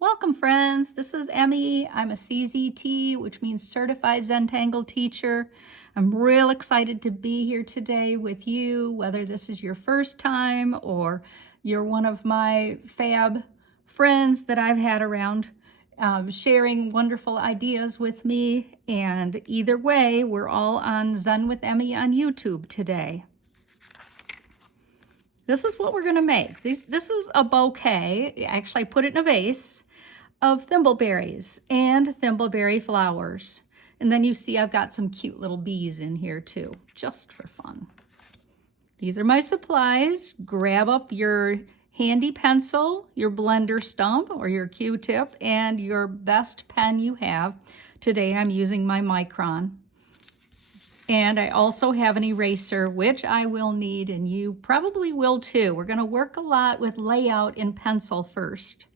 Welcome friends, this is Emmy. I'm a CZT, which means Certified Zentangle Teacher. I'm real excited to be here today with you, whether this is your first time or you're one of my fab friends that I've had around sharing wonderful ideas with me. And either way, we're all on Zen with Emmy on YouTube today. This is what we're going to make. This is a bouquet. Actually, I put it in a vase of thimbleberries and thimbleberry flowers. And then you see I've got some cute little bees in here too, just for fun. These are my supplies. Grab up your handy pencil, your blender stump or your Q-tip, and your best pen you have. Today I'm using my Micron. And I also have an eraser, which I will need, and you probably will too. We're going to work a lot with layout in pencil first.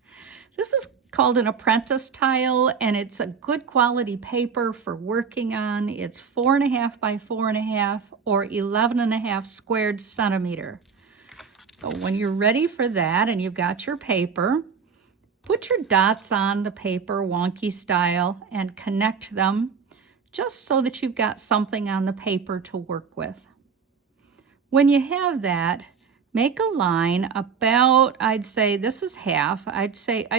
This is called an apprentice tile, and it's a good quality paper for working on. It's 4.5 by 4.5 or 11.5 squared centimeter. So when you're ready for that and you've got your paper, put your dots on the paper wonky style and connect them just so that you've got something on the paper to work with. When you have that, make a line about, I'd say this is half. I'd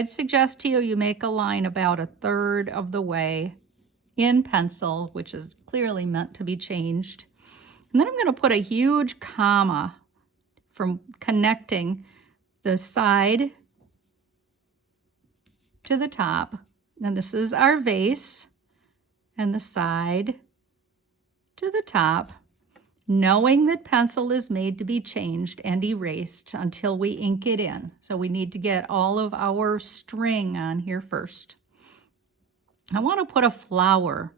suggest to you make a line about 1/3 of the way in pencil, which is clearly meant to be changed. And then I'm going to put a huge comma from connecting the side to the top. And this is our vase and the side to the top, knowing that pencil is made to be changed and erased until we ink it in. So we need to get all of our string on here first. I want to put a flower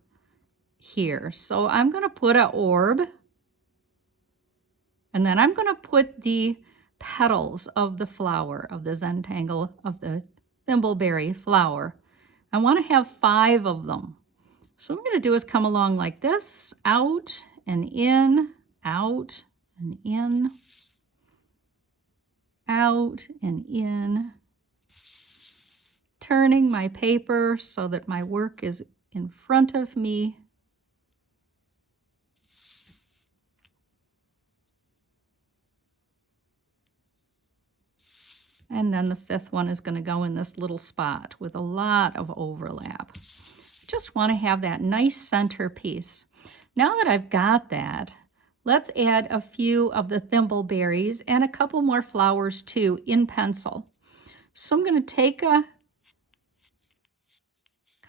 here. So I'm going to put an orb, and then I'm going to put the petals of the flower, of the Zentangle, of the thimbleberry flower. I want to have 5 of them. So what I'm going to do is come along like this, out and in, out and in, out and in, turning my paper so that my work is in front of me. And then the 5th one is going to go in this little spot with a lot of overlap. Just want to have that nice center piece. Now that I've got that, let's add a few of the thimbleberries and a couple more flowers too in pencil. So I'm going to take a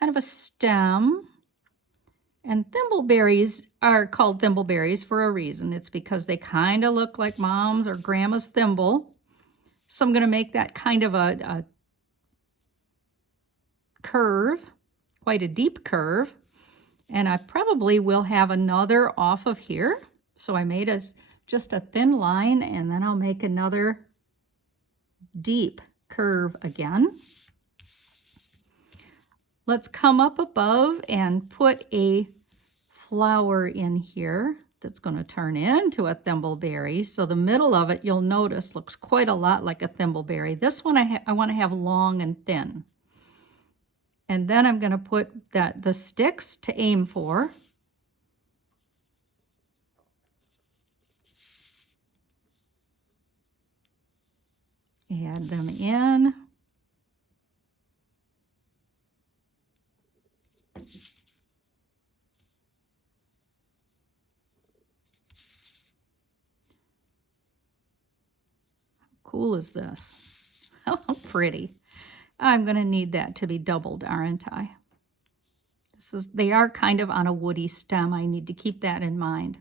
kind of a stem, and thimbleberries are called thimbleberries for a reason. It's because they kind of look like mom's or grandma's thimble. So I'm going to make that kind of a curve, quite a deep curve. And I probably will have another off of here. So I made just a thin line, and then I'll make another deep curve again. Let's come up above and put a flower in here that's going to turn into a thimbleberry. So the middle of it, you'll notice, looks quite a lot like a thimbleberry. This one I want to have long and thin. And then I'm going to put the sticks to aim for. Add them in. How cool is this? How pretty. I'm going to need that to be doubled, aren't I? They are kind of on a woody stem. I need to keep that in mind.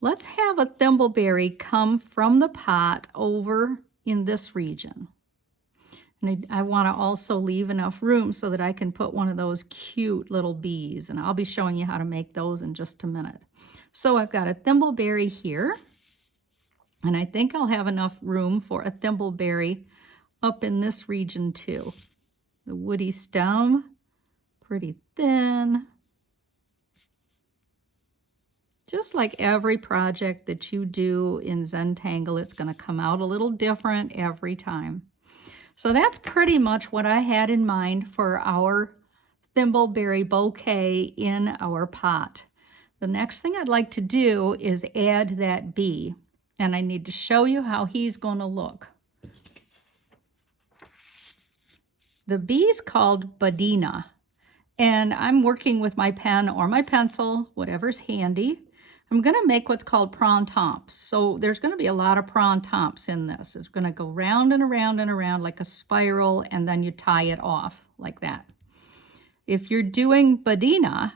Let's have a thimbleberry come from the pot over in this region. And I want to also leave enough room so that I can put one of those cute little bees. And I'll be showing you how to make those in just a minute. So I've got a thimbleberry here. And I think I'll have enough room for a thimbleberry up in this region too. The woody stem, pretty thin. Just like every project that you do in Zentangle, it's going to come out a little different every time. So that's pretty much what I had in mind for our thimbleberry bouquet in our pot. The next thing I'd like to do is add that bee, and I need to show you how he's going to look. The bee's called Badina, and I'm working with my pen or my pencil, whatever's handy. I'm going to make what's called printemps. So there's going to be a lot of printemps in this. It's going to go round and around and around like a spiral, and then you tie it off like that. If you're doing Badina,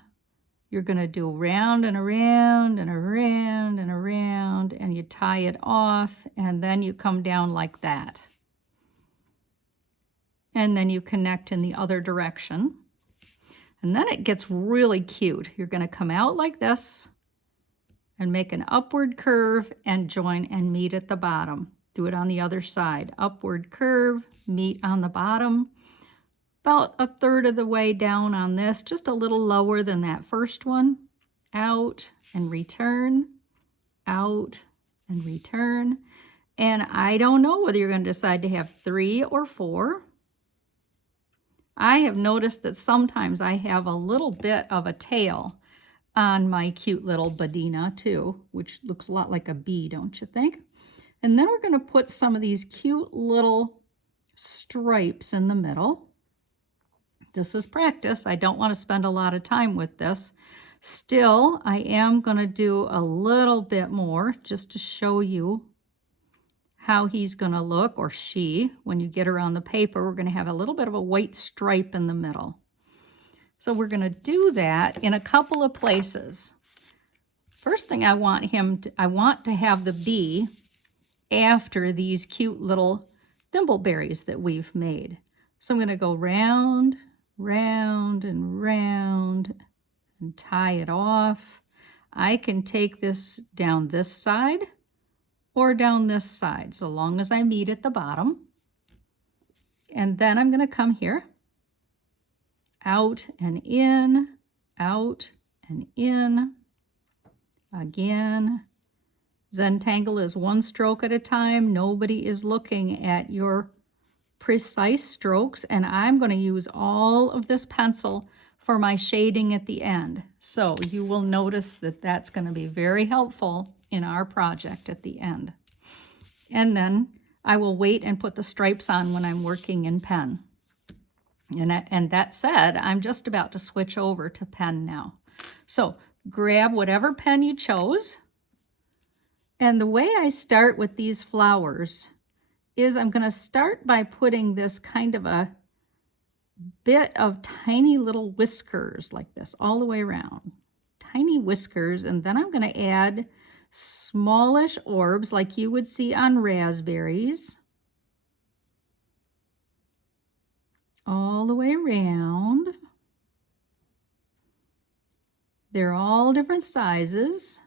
you're going to do round and around and around and around, and you tie it off, and then you come down like that. And then you connect in the other direction. And then it gets really cute. You're going to come out like this and make an upward curve and join and meet at the bottom. Do it on the other side. Upward curve, meet on the bottom. About a third of the way down on this, just a little lower than that first one. Out and return, out and return. And I don't know whether you're going to decide to have 3 or 4. I have noticed that sometimes I have a little bit of a tail on my cute little Badina too, which looks a lot like a bee, don't you think? And then we're going to put some of these cute little stripes in the middle. This is practice. I don't want to spend a lot of time with this. Still, I am going to do a little bit more just to show you how he's going to look, or she. When you get her on the paper, we're going to have a little bit of a white stripe in the middle. So we're going to do that in a couple of places. First thing I want to have the bee after these cute little thimbleberries that we've made. So I'm going to go round, round, and round and tie it off. I can take this down this side or down this side, so long as I meet at the bottom. And then I'm going to come here, out and in, out and in. Again, Zentangle is one stroke at a time. Nobody is looking at your precise strokes, and I'm going to use all of this pencil for my shading at the end. So you will notice that that's going to be very helpful in our project at the end. And then I will wait and put the stripes on when I'm working in pen. And that said, I'm just about to switch over to pen now. So grab whatever pen you chose. And the way I start with these flowers is I'm going to start by putting this kind of a bit of tiny little whiskers like this all the way around. Tiny whiskers, and then I'm going to add smallish orbs like you would see on raspberries. All the way around. They're all different sizes.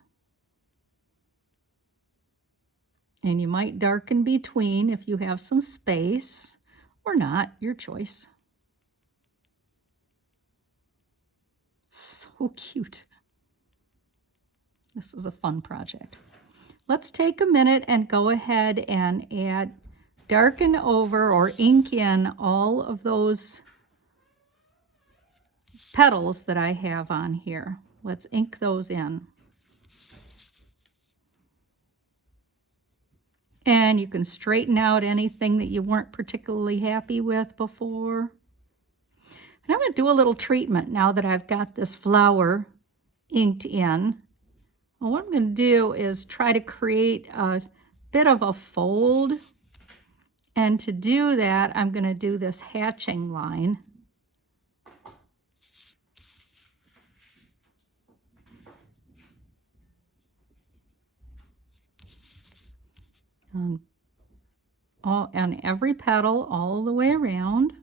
And you might darken between if you have some space, or not, your choice. So cute. This is a fun project. Let's take a minute and go ahead and darken over or ink in all of those petals that I have on here. Let's ink those in. And you can straighten out anything that you weren't particularly happy with before. And I'm going to do a little treatment now that I've got this flower inked in. Well, what I'm going to do is try to create a bit of a fold. And to do that, I'm going to do this hatching line. On every petal all the way around.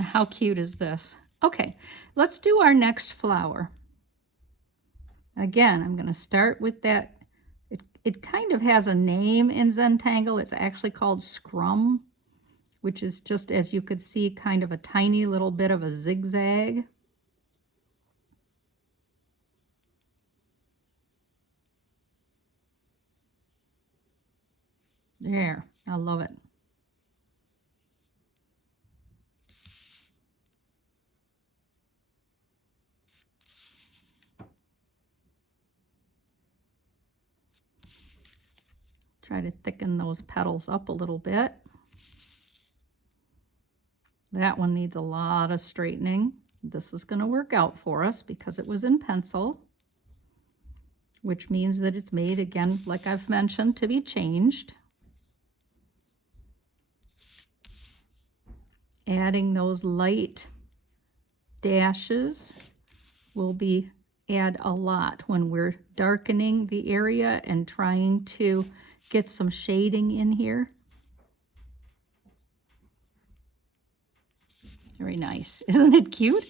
How cute is this? Okay, let's do our next flower. Again, I'm going to start with that. It kind of has a name in Zentangle. It's actually called scrum, which is just, as you could see, kind of a tiny little bit of a zigzag. There, I love it. Try to thicken those petals up a little bit. That one needs a lot of straightening. This is going to work out for us because it was in pencil, which means that it's made, again, like I've mentioned, to be changed. Adding those light dashes will add a lot when we're darkening the area and trying to get some shading in here. Very nice. Isn't it cute?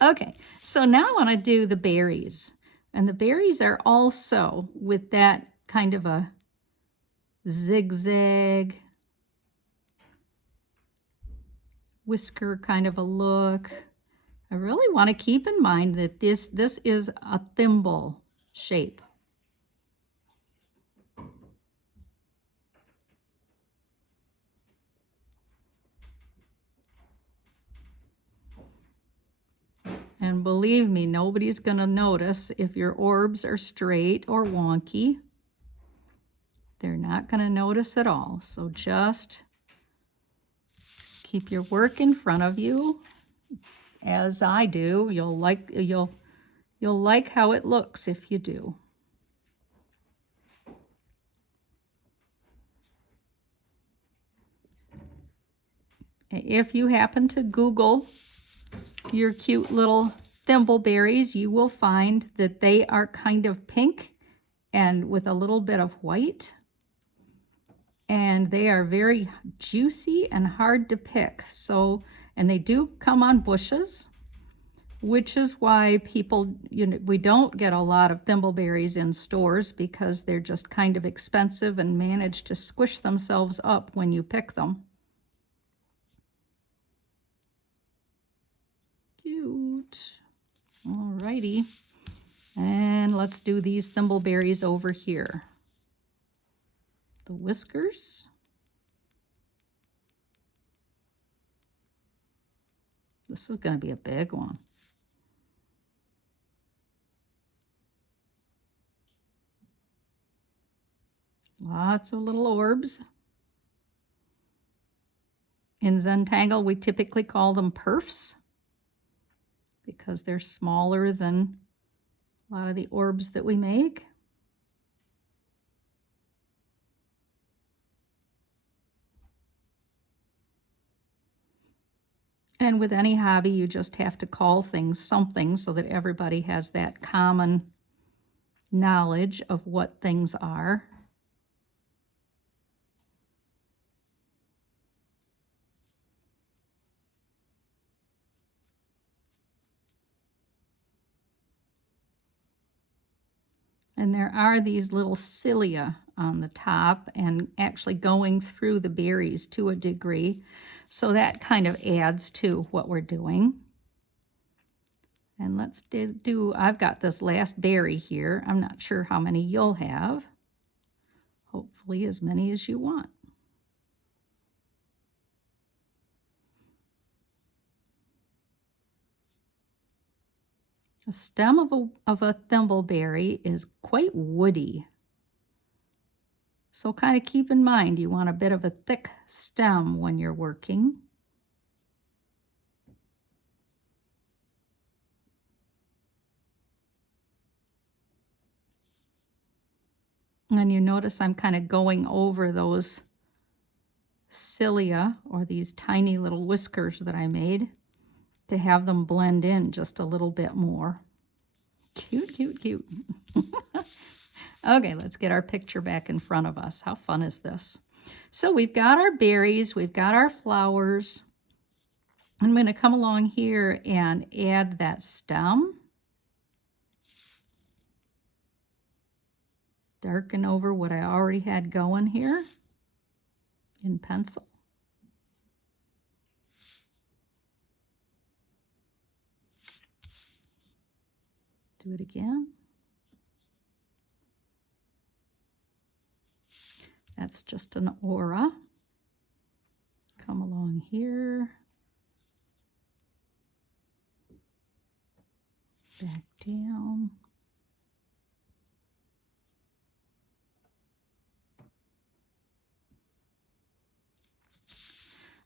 Okay, so now I want to do the berries. And the berries are also with that kind of a zigzag whisker kind of a look. I really want to keep in mind that this is a thimble shape. And believe me, nobody's going to notice if your orbs are straight or wonky. They're not going to notice at all. So just keep your work in front of you, as I do. You'll like how it looks if you do. If you happen to Google your cute little thimbleberries, you will find that they are kind of pink and with a little bit of white. And they are very juicy and hard to pick. So, and they do come on bushes, which is why people, we don't get a lot of thimbleberries in stores because they're just kind of expensive and manage to squish themselves up when you pick them. Cute. Alrighty. And let's do these thimbleberries over here. The whiskers. This is going to be a big one. Lots of little orbs. In Zentangle, we typically call them perfs because they're smaller than a lot of the orbs that we make. And with any hobby, you just have to call things something so that everybody has that common knowledge of what things are. And there are these little cilia on the top and actually going through the berries to a degree. So that kind of adds to what we're doing. And let's I've got this last berry here. I'm not sure how many you'll have. Hopefully as many as you want. The stem of a thimbleberry is quite woody. So kind of keep in mind, you want a bit of a thick stem when you're working. And you notice I'm kind of going over those cilia, or these tiny little whiskers that I made, to have them blend in just a little bit more. Cute, cute, cute. Okay, let's get our picture back in front of us. How fun is this? So we've got our berries, we've got our flowers. I'm going to come along here and add that stem. Darken over what I already had going here in pencil. Do it again. that's just an aura. Come along here. Back down.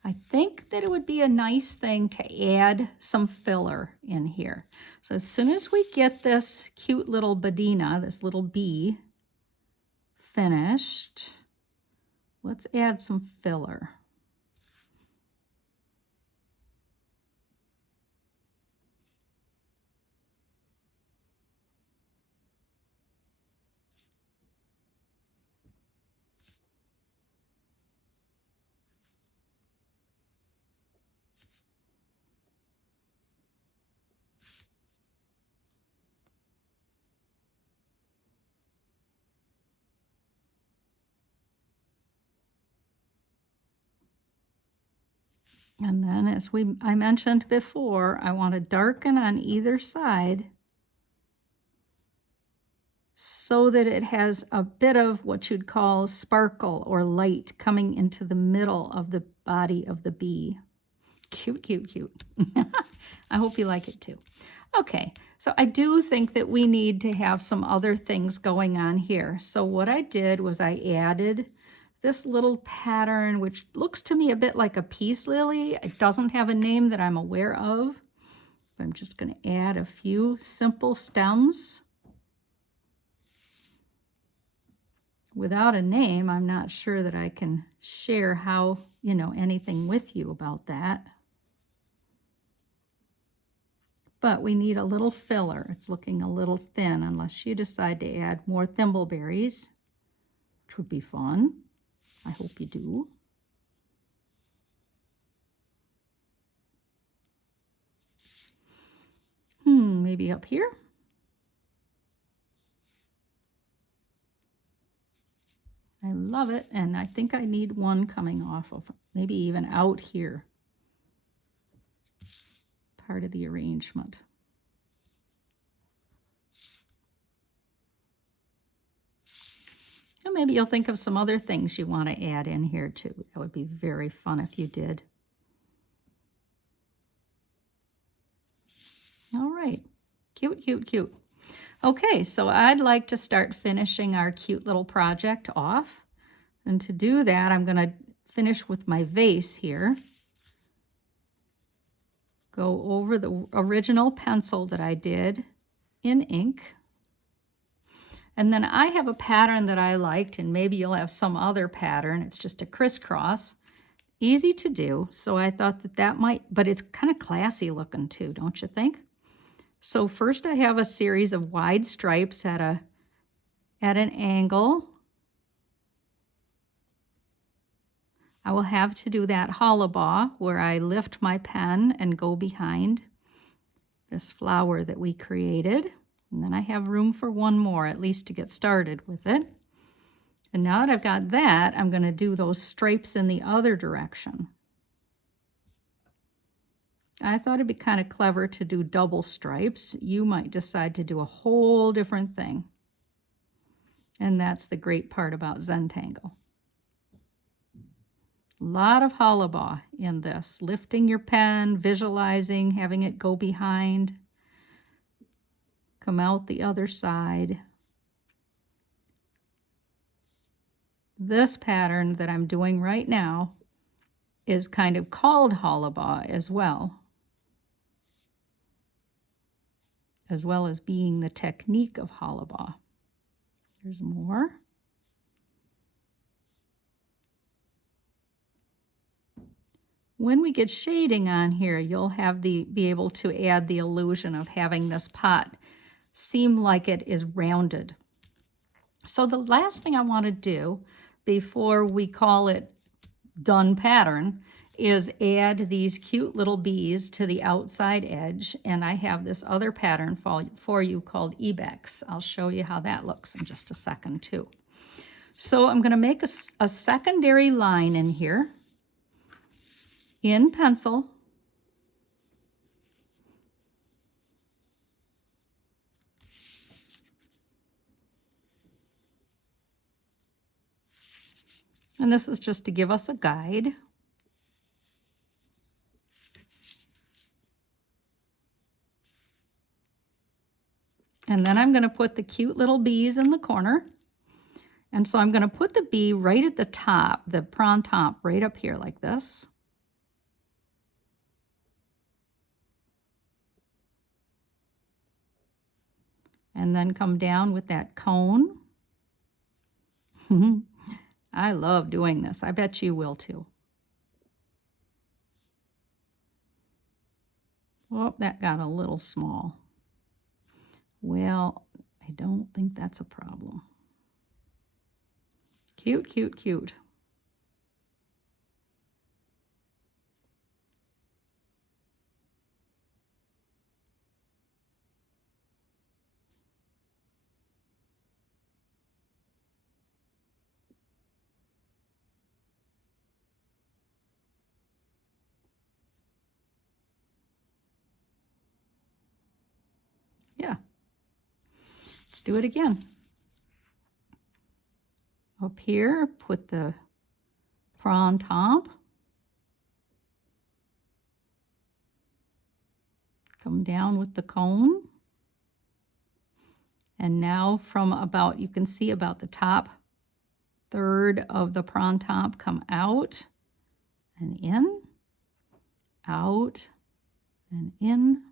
I think that it would be a nice thing to add some filler in here. So as soon as we get this cute little badina, this little bee, finished, let's add some filler. And then as I mentioned before, I want to darken on either side so that it has a bit of what you'd call sparkle or light coming into the middle of the body of the bee. Cute, cute, cute. I hope you like it too. Okay, so I do think that we need to have some other things going on here. So what I did was I added this little pattern, which looks to me a bit like a peace lily. It doesn't have a name that I'm aware of. I'm just going to add a few simple stems. Without a name, I'm not sure that I can share how, anything with you about that. But we need a little filler. It's looking a little thin unless you decide to add more thimbleberries, which would be fun. I hope you do. Maybe up here. I love it, and I think I need one coming off of, maybe even out here. Part of the arrangement. And maybe you'll think of some other things you want to add in here too. That would be very fun if you did. All right, cute, cute, cute. Okay, so I'd like to start finishing our cute little project off. And to do that, I'm going to finish with my vase here. Go over the original pencil that I did in ink. And then I have a pattern that I liked, and maybe you'll have some other pattern. It's just a crisscross. Easy to do, so I thought that might, but it's kind of classy looking too, don't you think? So first I have a series of wide stripes at an angle. I will have to do that hollabaugh where I lift my pen and go behind this flower that we created. And then I have room for one more, at least to get started with it. And now that I've got that, I'm going to do those stripes in the other direction. I thought it'd be kind of clever to do double stripes. You might decide to do a whole different thing. And that's the great part about Zentangle. A lot of hollabaugh in this. Lifting your pen, visualizing, having it go behind. Come out the other side. This pattern that I'm doing right now is kind of called hollabaugh as well as being the technique of hollabaugh. There's more. When we get shading on here, you'll have be able to add the illusion of having this pot seem like it is rounded. So the last thing I want to do before we call it done pattern is add these cute little bees to the outside edge, and I have this other pattern for you called Ibex. I'll show you how that looks in just a second too. So I'm going to make a secondary line in here in pencil. And this is just to give us a guide. And then I'm going to put the cute little bees in the corner. And so I'm going to put the bee right at the top, the prawn top, right up here like this. And then come down with that cone. I love doing this. I bet you will too. Oh, that got a little small. Well, I don't think that's a problem. Cute, cute, cute. Yeah. Let's do it again. Up here, put the prawn top. Come down with the cone. And now from about, you can see about the top third of the prawn top, come out and in, out and in.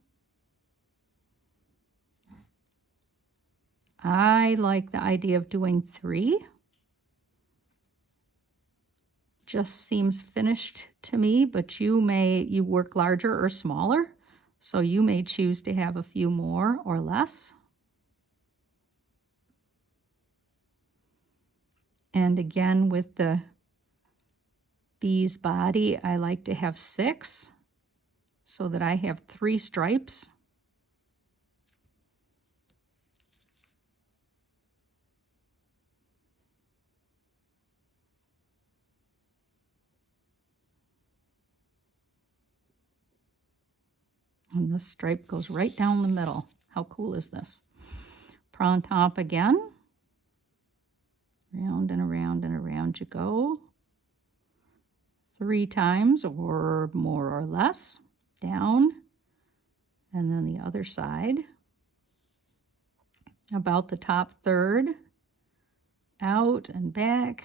I like the idea of doing 3. Just seems finished to me, but you work larger or smaller, so you may choose to have a few more or less. And again, with the bee's body, I like to have 6 so that I have 3 stripes. And this stripe goes right down the middle. How cool is this? Prawn top again. Round and around and around you go. 3 times or more or less. Down. And then the other side. About the top third. Out and back.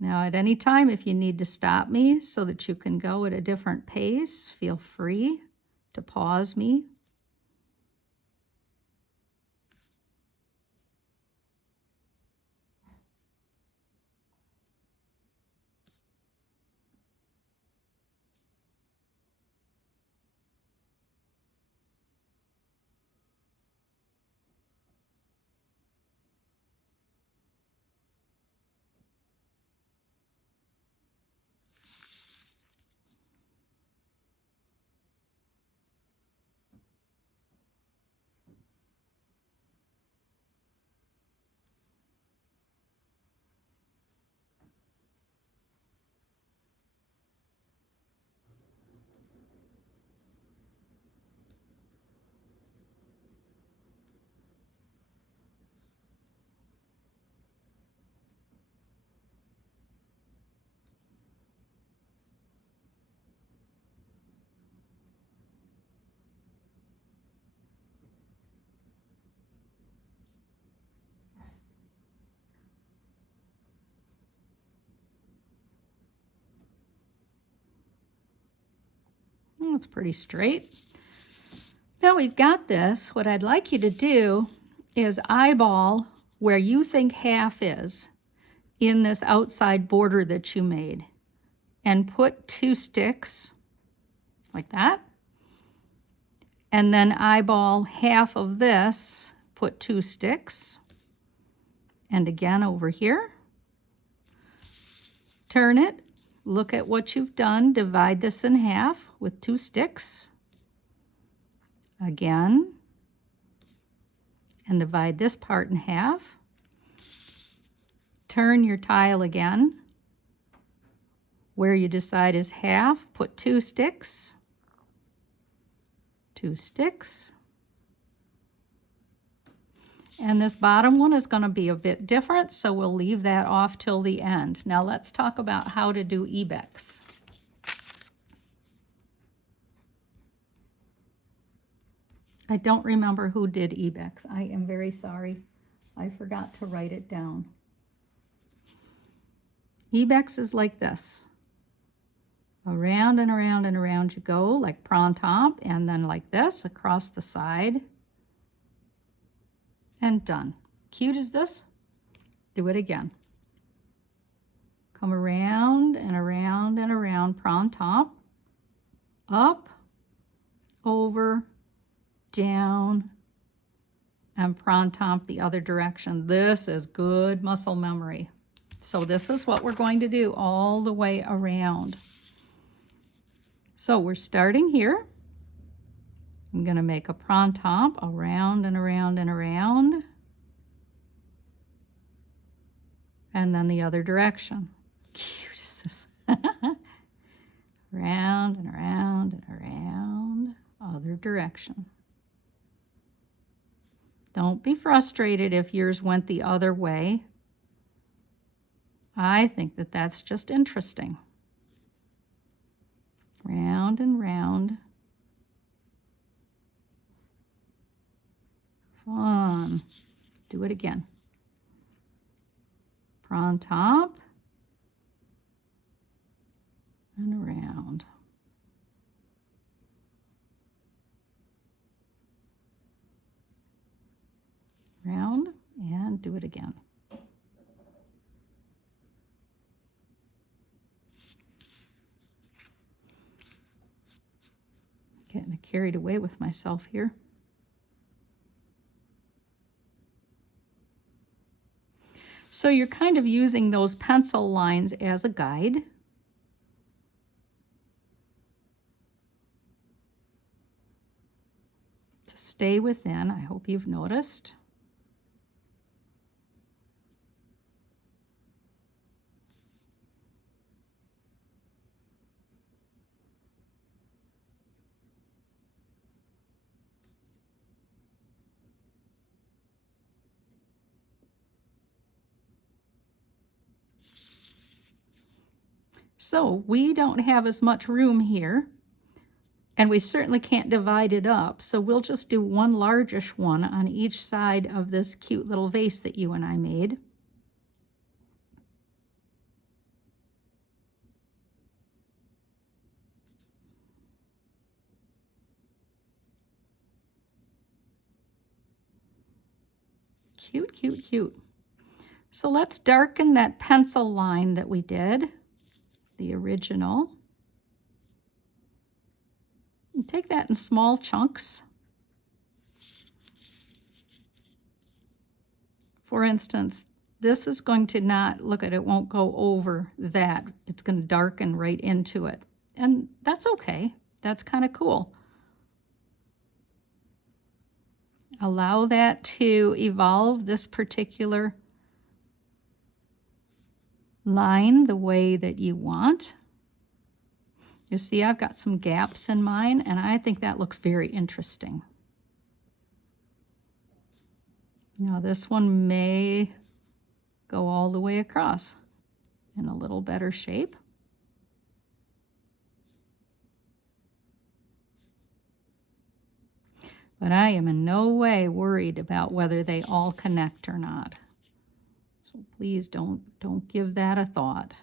Now at any time, if you need to stop me so that you can go at a different pace, feel free to pause me. That's pretty straight. Now we've got this. What I'd like you to do is eyeball where you think half is in this outside border that you made and put 2 sticks like that. And then eyeball half of this, put 2 sticks. And again over here. Turn it, look at what you've done, divide this in half with 2 sticks. Again, and divide this part in half. Turn your tile again. Where you decide is half, put 2 sticks. 2 sticks. And this bottom one is going to be a bit different, so we'll leave that off till the end. Now let's talk about how to do ibex. I don't remember who did ibex. I am very sorry. I forgot to write it down. Ibex is like this. Around and around and around you go, like printemps, and then like this across the side. And done. Cute as this? Do it again. Come around and around and around, printemps. Up, over, down, and printemps the other direction. This is good muscle memory. So this is what we're going to do all the way around. So we're starting here. I'm going to make a printemps around and around and around. And then the other direction. Cute is this. Round and around and around, other direction. Don't be frustrated if yours went the other way. I think that that's just interesting. Round and round. Fun. Do it again. Printemps and around. Round and do it again. Getting carried away with myself here. So you're kind of using those pencil lines as a guide. To stay within, I hope you've noticed. So we don't have as much room here, and we certainly can't divide it up. So we'll just do one largish one on each side of this cute little vase that you and I made. Cute, cute, cute. So let's darken that pencil line that we did, the original. And take that in small chunks. For instance, this is going to not, look at it, won't go over that. It's going to darken right into it. And that's okay. That's kind of cool. Allow that to evolve, this particular line, the way that you want. You see, I've got some gaps in mine, and I think that looks very interesting. Now this one may go all the way across in a little better shape. But I am in no way worried about whether they all connect or not. So please don't give that a thought.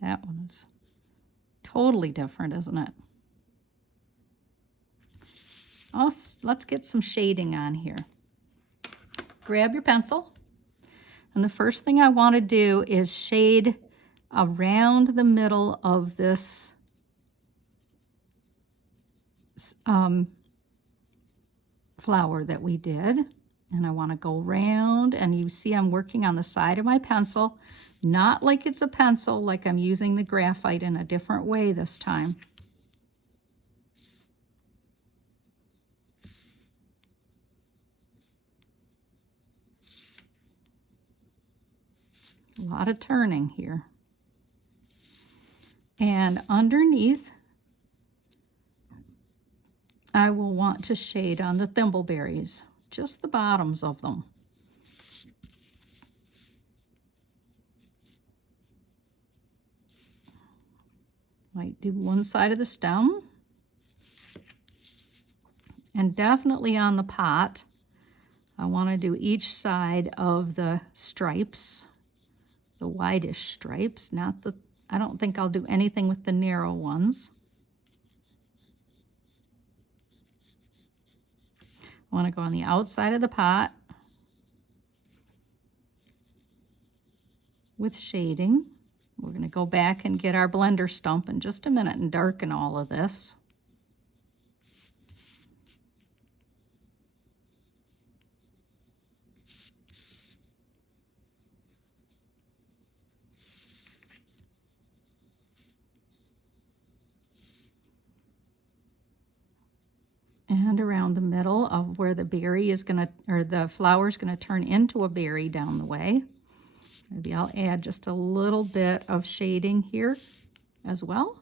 That one is totally different, isn't it? Let's get some shading on here. Grab your pencil. And the first thing I want to do is shade around the middle of this flower that we did. And I want to go round, and you see I'm working on the side of my pencil, not like it's a pencil, like I'm using the graphite in a different way this time. A lot of turning here. And underneath, I will want to shade on the thimbleberries, just the bottoms of them. Might do one side of the stem. And definitely on the pot, I want to do each side of the stripes, the wideish stripes, not the, I don't think I'll do anything with the narrow ones. I want to go on the outside of the pot with shading. We're going to go back and get our blender stump in just a minute and darken all of this. And around the middle of where the berry is going to, or the flower is going to turn into a berry down the way. Maybe I'll add just a little bit of shading here as well.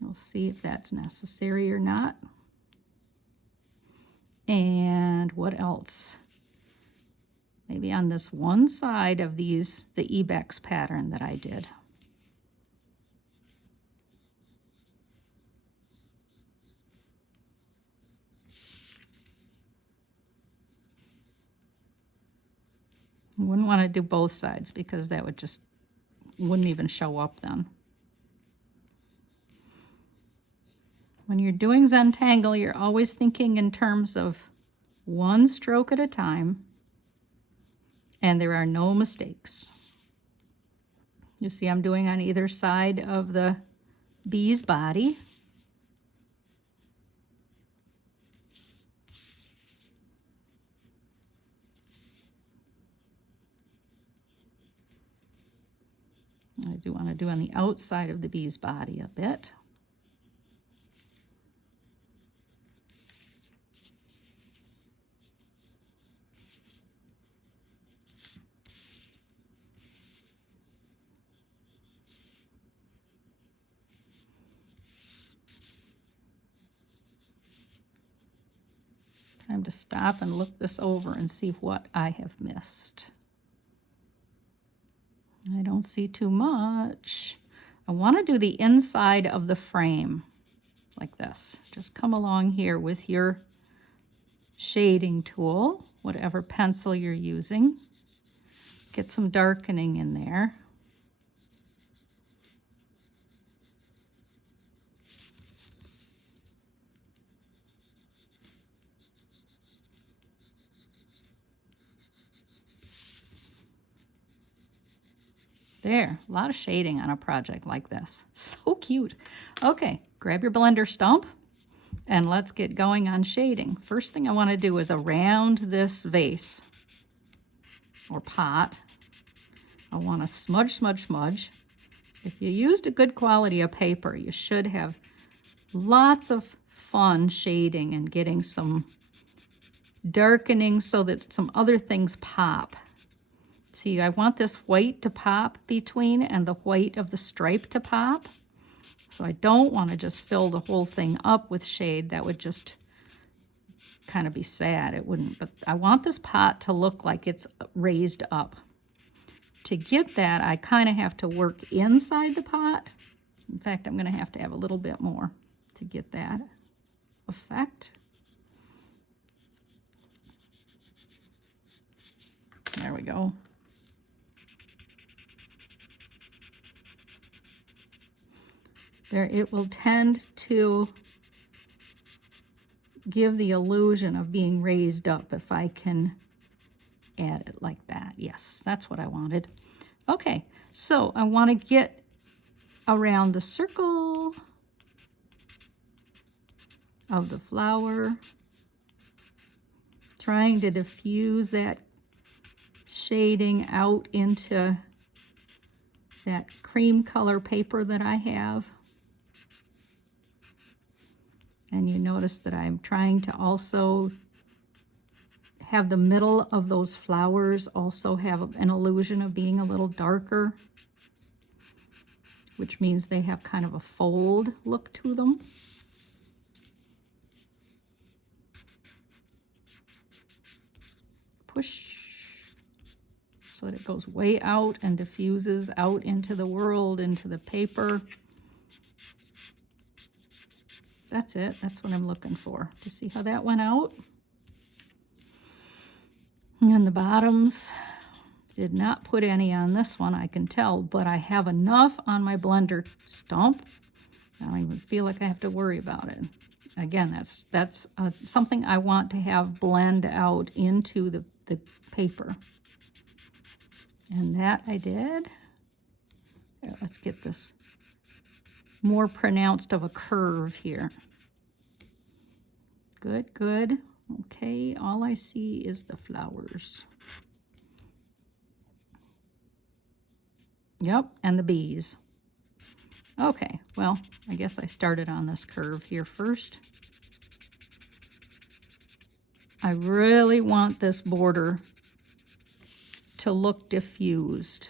We'll see if that's necessary or not. And what else? Maybe on this one side of these, the ibex pattern that I did. You wouldn't want to do both sides because that would just, wouldn't even show up then. When you're doing Zentangle, you're always thinking in terms of one stroke at a time, and there are no mistakes. You see I'm doing on either side of the bee's body. I do want to do on the outside of the bee's body a bit. Time to stop and look this over and see what I have missed. I don't see too much. I want to do the inside of the frame like this. Just come along here with your shading tool, whatever pencil you're using. Get some darkening in there. There, a lot of shading on a project like this. So cute. Okay, grab your blender stump and let's get going on shading. First thing I want to do is around this vase or pot, I want to smudge, smudge, smudge. If you used a good quality of paper, you should have lots of fun shading and getting some darkening so that some other things pop. See, I want this white to pop between and the white of the stripe to pop. So I don't want to just fill the whole thing up with shade. That would just kind of be sad. It wouldn't, but I want this pot to look like it's raised up. To get that, I kind of have to work inside the pot. In fact, I'm going to have a little bit more to get that effect. There we go. There, it will tend to give the illusion of being raised up if I can add it like that. Yes, that's what I wanted. Okay, so I want to get around the circle of the flower, trying to diffuse that shading out into that cream color paper that I have. And you notice that I'm trying to also have the middle of those flowers also have an illusion of being a little darker. which means they have kind of a fold look to them. Push so that it goes way out and diffuses out into the world, into the paper. That's it. That's what I'm looking for. Do you see how that went out? And the bottoms, did not put any on this one, I can tell, but I have enough on my blender stump. I don't even feel like I have to worry about it. Again, that's something I want to have blend out into the paper. And that I did. Here, let's get this more pronounced of a curve here. Good, good. Okay, all I see is the flowers. Yep, and the bees. Okay, well, I guess I started on this curve here first. I really want this border to look diffused.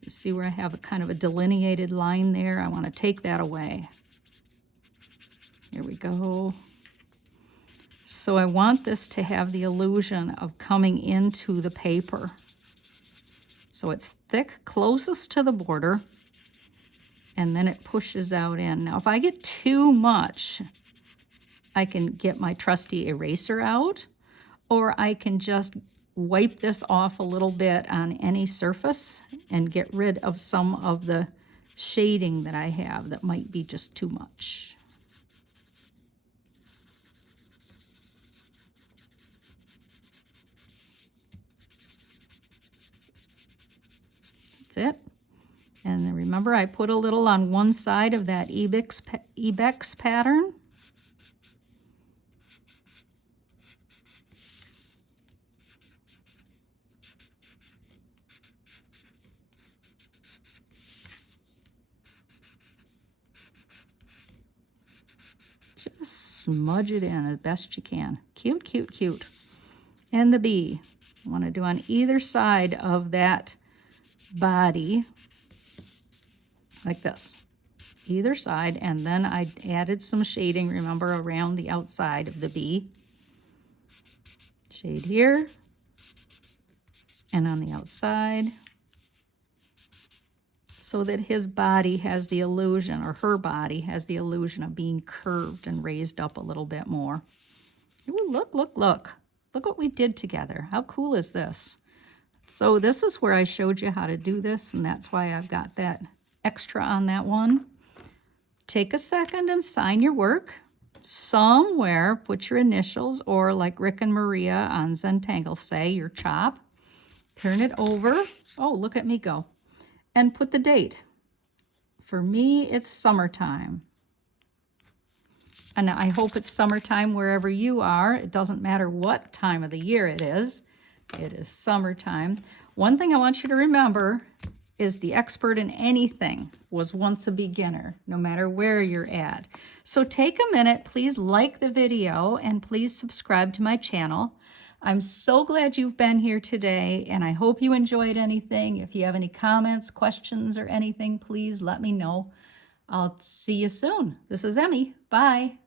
You see where I have a kind of a delineated line there? I want to take that away. Here we go. So I want this to have the illusion of coming into the paper. So it's thick closest to the border, and then it pushes out in. Now, if I get too much, I can get my trusty eraser out, or I can just wipe this off a little bit on any surface and get rid of some of the shading that I have that might be just too much. That's it. And then remember, I put a little on one side of that ibex pattern. Just smudge it in as best you can. Cute, cute, cute. And the bee. I want to do on either side of that body, like this. Either side, and then I added some shading, remember, around the outside of the bee. Shade here, and on the outside, so that his body has the illusion, or her body has the illusion of being curved and raised up a little bit more. Ooh, look, look, look. Look what we did together. How cool is this? So this is where I showed you how to do this, and that's why I've got that extra on that one. Take a second and sign your work. Somewhere, put your initials, or like Rick and Maria on Zentangle say, your chop. Turn it over. Oh, look at me go. And put the date. For me, it's summertime. And I hope it's summertime wherever you are. It doesn't matter what time of the year it is. It is summertime. One thing I want you to remember is the expert in anything was once a beginner, no matter where you're at. So take a minute, please like the video, and please subscribe to my channel. I'm so glad you've been here today, and I hope you enjoyed anything. If you have any comments, questions, or anything, please let me know. I'll see you soon. This is Emmy. Bye.